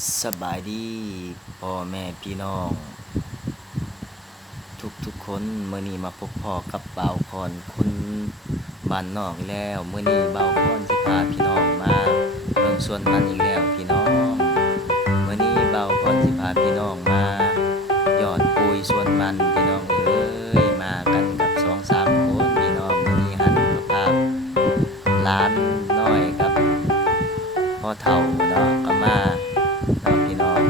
สบายดีพ่อแม่พี่น้องทุกคนมื้อนี้มาพบพ่อกับบ่าวคอนคนบ้านนอกอีกแล้วมื้อนี้บ่าวคอนสิพาพี่น้องมาเบิ่งสวนมันอีกแล้วพี่น้องมื้อนี้บ่าวคอนสิพาพี่น้องมาหยอดปุ๋ยสวนมันพี่น้องเอ้ยมากันกับ2-3คนพี่น้องมื้อนี้หันมาพาหลานน้อยครับพ่อเฒ่าเนาะก็มาเนาะพี่น้อง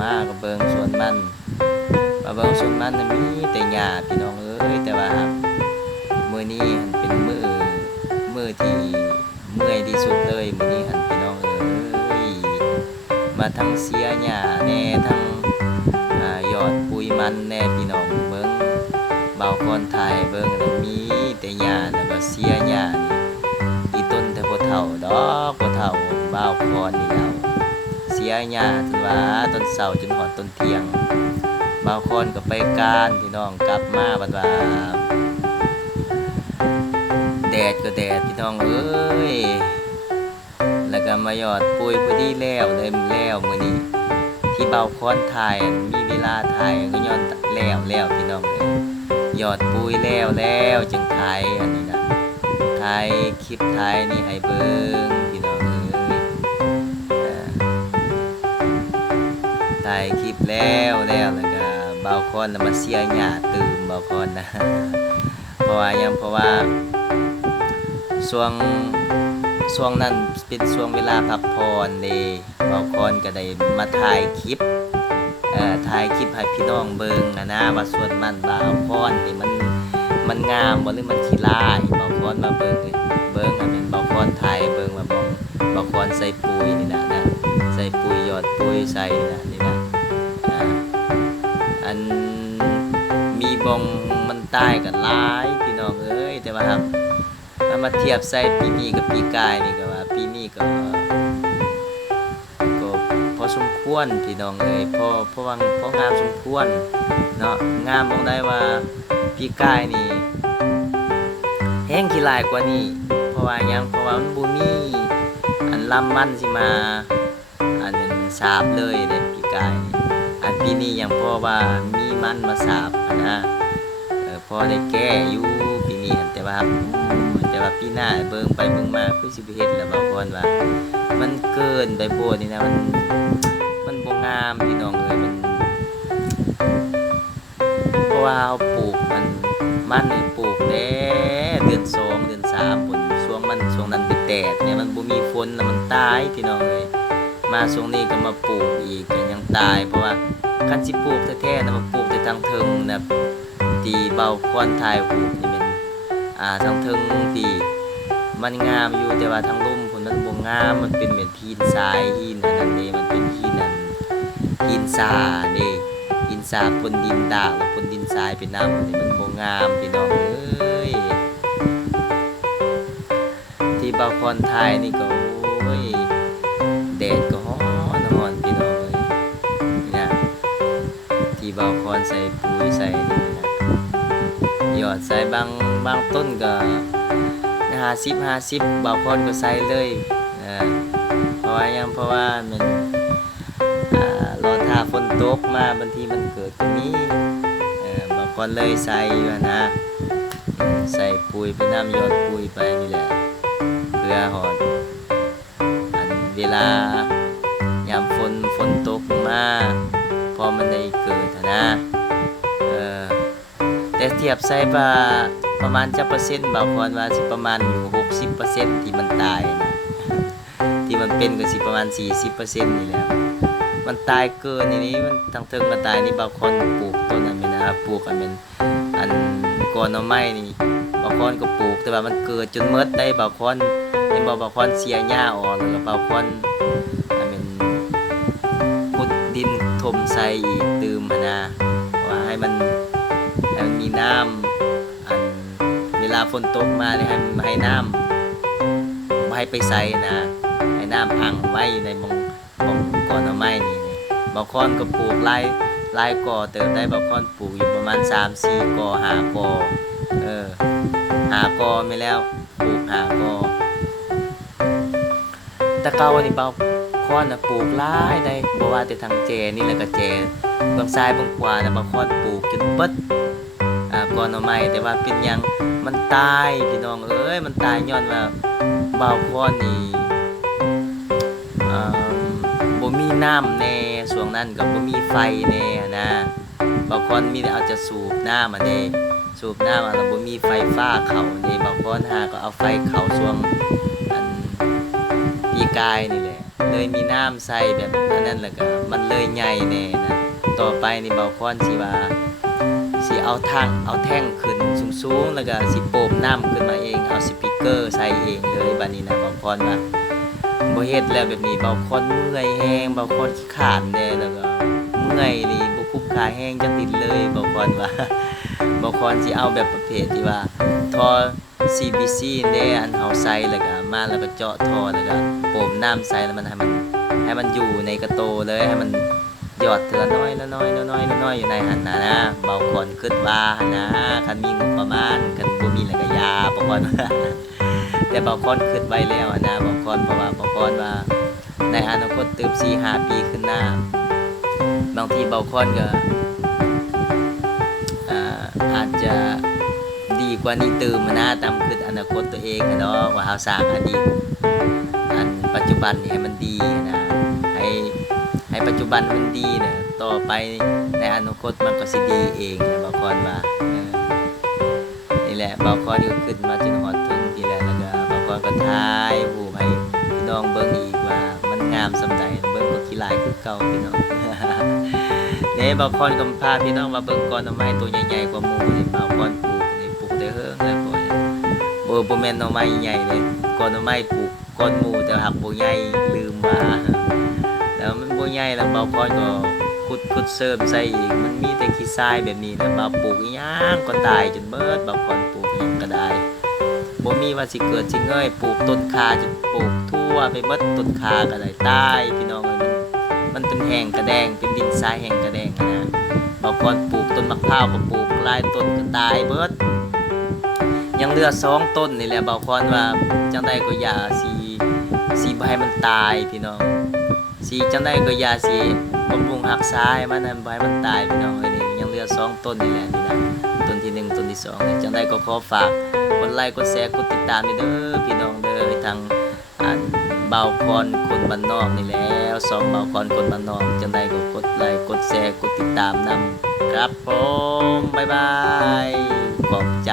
มาก็เบิ่งสวนมันมาเบิ่งสวนมันน่ะมีแต่หญ้าพี่น้องเอ้ยแต่ว่ามื้อนี้หันเป็นมื้อที่เมื่อยที่สุดเลยมื้อนี้หันพี่น้องเอ้ยมาทั้งเสียหญ้าแน่ทั้งหยอดปุ๋ยมันแน่พี่น้องเบิ่งเบาก่อนถ่ายเบิ่งแล้วมีแต่หญ้าแล้วก็เสียหญ้านี่อีต้นแต่บ่เฒ่าดอกบ่เฒ่าเบาก่อนนี่แล้วเสียหญ้าจนว่าตอนเช้าจนฮอดตอนเที่ยงบางคนก็ไปการพี่น้องกลับมาบัดว่าแดดก็แดดพี่น้องเอ้ยแล้วก็มาหยอดปุ๋ยพอดีแล้วเลยแล้วมื้อนี้ที่เบาค้อนถ่ายมีเวลาถ่ายก็ย้อนแล้วพี่น้องเอ้ยหยอดปุ๋ยแล้วจึงถ่ายอันนี้นะถ่ายคลิปถ่ายนี่ให้เบิ่งพี่น้องเอ้ยถ่ายคลิปแล้วก็เบาคอนมาเสียหญ้าตื่มเบาคอนนะ เพราะว่าช่วงนั้นเป็นช่วงเวลาพักผ่อนเด้เบาคอนก็ได้มาถ่ายคลิปให้พี่น้องเบิ่งนะว่าสวนมันเบาคอนนี่มันงามบ่หรือมันขี้ร้ายเบาคอนมาเบิ่งอันนั้นเบาคอนถ่ายเบิ่งว่าบ่เบาคอนใส่ปุ๋ยนี่นะใส่ปุ๋ยหยอดปุ๋ยใส่นี่นะอันมีบองมันตายกันหลายพี่น้องเอ้ยแต่ว่าครับถ้ามาเทียบใส่ปีนี้กับปีกายนี่ก็ว่าปีนี้ก็พอสมควรพี่น้องเอ้ยพองามสมควรเนาะงามบ่ได้ว่าปีกายนี่แห้งขี้ลายกว่านี้เพราะว่ามันบ่มีอันลำมันสิมาอันนั้นสาบเลยเด้ปีกายนี่อันปีนี้ยังพอว่ามีมันมาสาบนะพอได้แก้อยู่ปีนี้แต่ว่าปีหน้าเบิ่งไปเบิ่งมาคือสิบ่เฮ็ดแล้วบางคนว่ามันเกินไปโพดนี่นะมันบ่งามพี่น้องเอ้ยมันเพราะว่าเราปลูกมันนี่ปลูกแต่เดือน2เดือน3พุ่นช่วงนั้นเป็นแดดเนี่ยมันบ่มีฝนแล้วมันตายพี่น้องเอ้ยมาช่วงนี้ก็มาปลูกอีกก็ยังตายเพราะว่าคันสิปลูกแท้ๆนะมาปลูกแต่ทางเทิงนะที่เบาคอนถ่ายรูปนี่แม่นทางเทิงที่มันงามอยู่แต่ว่าทางลุ่มพุ่นมันบ่งามมันเป็นเหมือนหินทรายหินอันนั้นเด้มันเป็นหินทราเด้หินทราปนดินดากแล้วปนดินทรายเป็นน้ำอันนี้มันบ่งามพี่น้องเอ้ยที่เบาคอนถ่ายนี่ก็โอ้ยแดดก็ร้อนพี่น้องเอ้ยนี่นะที่เบาคอนใส่ปุ๋ยใส่นี่นะหยอดใส่บางต้นก็50บางคนก็ใส่เลยเพราะว่ามันรอท่าฝนตกมาบางทีมันเกิดตรงนี้บางคนเลยใส่อยู่นะใส่ปุ๋ยไปน้ำหยอดปุ๋ยไปนี่แหละเพื่อหอดอันเวลายามฝนตกมาพอมันได้เกิดนะแต่เทียบใส่ประมาณจะเปอร์เซ็นต์บางคนว่าสิประมาณอยู่ 60% ที่มันตายนะที่มันเป็นก็สิประมาณ 40% นี่แหละมันตายเกินนี่มันทั้งเทิงก็ตายนี่บางคนปลูกต้นอันนี้นะปลูกอันเป็นอันกอนหน่อไม้นี่บางคนก็ปลูกแต่ว่ามันเกิดจนหมดได้บางคนเห็นบางคนเสียหญ้าออกแล้วก็บางคนอันเป็นขุดดินถมใส่อีกตื่มนะว่าให้มันมีน้ำอันเวลาฝนตกมาเนี่ยให้น้ำไม่ให้ไปใส่นะให้น้ำพังไว้ในมองก่อนเอาไม้นี่บางคนก็ปลูกไล่ก่อเติมได้บางคนปลูกอยู่ประมาณ 3-4 ก่อ5 ก่อ5 ก่อไม่แล้วปลูก5 ก่อแต่เก่านี่เบาค คอนน่ะปลูกหลายได้บ่ว่าแต่ทางแจนี่แล้วก็แจเบื้องซ้ายเบื้องขวาน่ะบาวคอนปลูกจนเบิดกอหน่อไม้แต่ว่าเป็นหยังมันตายพี่น้องเอ้ยมันตายย้อนว่าบาวคอนนี่อ่าบ่มีน้ำแน่ช่วงนั้นก็บ่มีไฟแน่นะบาวคอนมีแต่เอาจะสูบน้ำเด้สูบน้ำแล้วบ่มีไฟฟ้าเข้าเด้บาวคอนหาก็เอาไฟเข้าช่วงอัน ปีกายนี่แหละเลยมีน้ำใส่แบบอันนั้นแล้วก็มันเลยใหญ่แน่นะต่อไปนี่เบาคอนสิว่าสิเอาแท่งขึ้นสูงๆแล้วก็สิโปมน้ำขึ้นมาเองเอาสปีกเกอร์ใส่เองเลยบัดนี้นะเบาคอนว่าบ่เฮ็ดแล้วแบบนี้เบาคอนเมื่อยแฮงเบาคอนขี้คร้านแน่แล้วก็เมื่อยนี่บ่คุ้มค่าแฮงจักนิดเลยเบาคอนว่า เบาคอนสิเอาแบบประเภทที่ว่าท่อ CBC เด้อันเฮาใส่แล้วก็มาแล้วก็เจาะท่อแล้วก็โปมน้ำใส่แล้วมันให้มันอยู่ในกระโตเลยให้มันหยอดทีละน้อยละน้อยละน้อยละน้อยอยู่ในหันนะเบาคอนคิดว่าหันนะคันมีงบประมาณคันบ่มีแล้วก็ยาเบาคอน แต่เบาคอนคิดไว้แล้วนะเบาคอนเพราะว่าเบาคอนว่าในอนาคตตืบ 4-5 ปีขึ้นหน้าบางทีเบาคอนก็อาจจะดีกว่านี้ตื่มนะตามคืออนาคตตัวเองเนาะว่าเฮาสร้างอดีตอันปัจจุบันนี่ให้มันดีนะให้ปัจจุบันมันดีเนี่ยต่อไปในอนาคตมันก็สิดีเองนะบ่คอนว่านี่แหละบ่คอนก็ขึ้นมาจนฮอดถึงที่แล้วแล้วก็บ่คอนก็ถ่ายรูปให้พี่น้องเบิ่งอีกว่ามันงามส่ำใดเบิ่งก็ขี้ลายคือเก่าพี่น้อง เด้บ่คอนก็พาพี่น้องมาเบิ่งกอนหน่อไม้ตัวใหญ่ๆกว่าหมู่นี่บ่คอนปลูกนี่ปลูกได้เฮิงแล้วบ่แม่นหน่อไม้ใหญ่เลยกอนหน่อไม้ปลูกก้อนหมู่แต่หักบ่ใหญ่ลืมว่าแล้วมันบ่ใหญ่แล้วบ่คอนก็ขุดเสริมใส่อีกมันมีแต่ขี้ทรายแบบนี้แล้วบ่ปลูกอีหยังก็ตายจนเบิดบ่คอนปลูกหยังก็ได้บ่มีว่าสิเกิดสิเงยปลูกต้นข่าจนปลูกทั่วไปเบิดต้นข่าก็ได้ตายพี่น้องเอ้ยมันเป็นแห้งกระแดงเป็นดินทรายแห้งกระแดงนะบางคนปลูกต้นมะพร้าวก็ปลูกหลายต้นก็ตายเบิดยังเหลือ2ต้นนี่แหละบางคนว่าจังได๋ก็อย่าสิบ่ให้มันตายพี่น้องสิจังได๋ก็อย่าสิบำรุงรักษาให้มันบ่ให้มันตายพี่น้องเอ้ยนี่ยังเหลือ2ต้นนี่แหละนี่นะต้นที่1ต้นที่2นี่จังได๋ก็ขอฝากกดไลค์กดแชร์กดติดตามเด้อพี่น้องเด้อให้ทางอันเบาคอนคนบ้านนอกนี่แล้ว2เบาคอนคนบ้านนอกจังได๋ก็กดไลค์กดแชร์กดติดตามนำครับผมบ๊ายบายขอบใจ